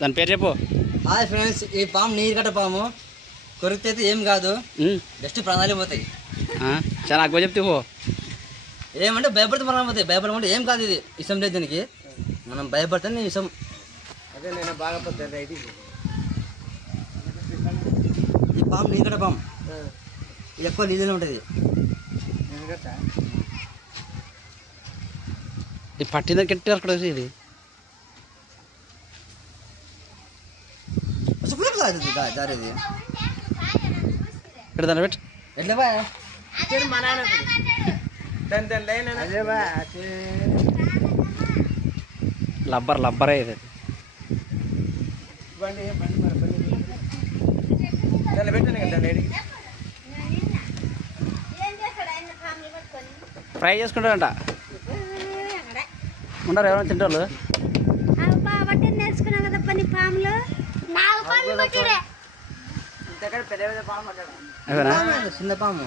దాని పేరు చెప్పు. హాయ్ ఫ్రెండ్స్, ఈ పాము నీరు కట్ట పాము. కొరికితే అయితే ఏం కాదు, జస్ట్ ప్రాణాలు పోతాయి. చాలా ఎక్కువ చెప్తే పో. ఏమంటే భయపడితే ప్రాణాలు పోతాయి. భయపడమంటే ఏం కాదు, ఇది ఇష్టం లేదు దీనికి. మనం భయపడితే ఇష్టం. అదే నేను బాగా ఇది ఈ పాము నీరు కట్ట పాము. ఇది ఎక్కువ నీళ్ళలో ఉంటుంది. ఈ పట్టిందని కట్టి అక్కడ ఇది దారేది ఇక్కడ దాన్ని పెట్టి ఎట్లా బా లబ్బరే ఇది. ఫ్రై చేసుకుంటారంట. ఉండరు ఎవరైనా తింటారు. నేర్చుకున్నావు కదా పని పాములు చిన్న పాము